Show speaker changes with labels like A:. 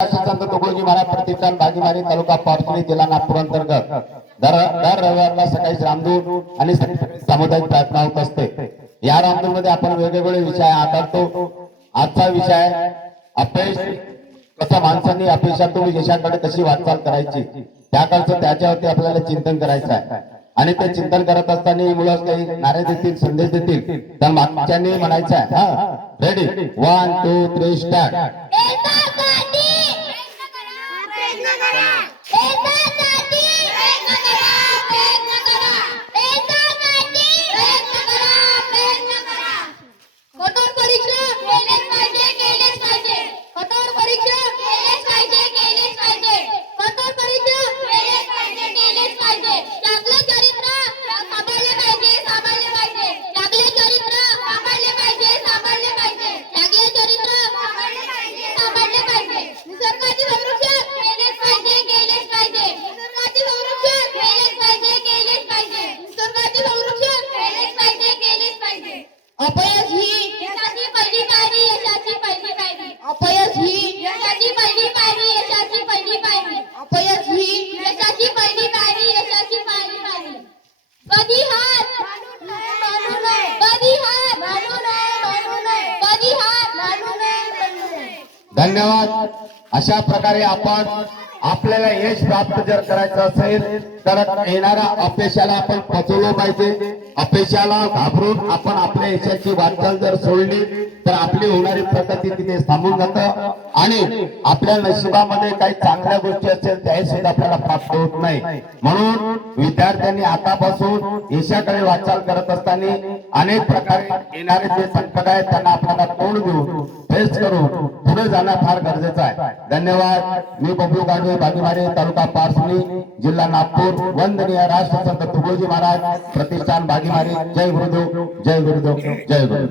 A: संत तुकडोजी महाराज प्रतिष्ठान बागीमारी तालुका पारसणी जिल्हा नागपूर अंतर्गत. दर दर रविवारला सकाळी रामदूत आणि सामुदायिक प्रार्थना होत असते. या रामदूत मध्ये आपण वेगवेगळे विषय हाताळतो आजचा विषय अपयश कसं माणसांनी अपयशातून यशाकडे कशी वाटचाल करायची? त्याकडचं त्याच्यावरती आपल्याला चिंतन करायचं आहे. आणि ते चिंतन करत असताना मुलं काही नारे देतील संदेश देतील. तर मागच्यांनी म्हणायचं आहे हा ready one two three start
B: करा प्रयत्न करा पाहिजे
A: धन्यवाद. अशा प्रकारे आपण आपल्याला यश प्राप्त जर करायचं असेल तर येणाऱ्या अपेक्षाला आपण पचवलं पाहिजे. अपेक्षाला घाबरून आपण आपल्या यशाची वाटचाल जर सोडली तर आपली होणारी प्रगती तिथे थांबून जात. आणि आपल्या नशिबामध्ये काही चांगल्या गोष्टी असेल त्याही सुद्धा आपल्याला प्राप्त होत नाही. म्हणून विद्यार्थ्यांनी आतापासून यशाकडे वाटचाल करत असताना अनेक प्रकारे येणारे जे संकट आहेत त्यांना आपल्याला तोंड देऊन फेस करून पुढे जाणं फार गरजेचं आहे. धन्यवाद. मी बबलू गाडवे बागीमारे तालुका पारसणी जिल्हा नागपूर वंदनीय राष्ट्रसंत तुकोजी महाराज प्रतिष्ठान बागीमारी जय गुरुदेव जय गुरुदेव जय गुरुदेव.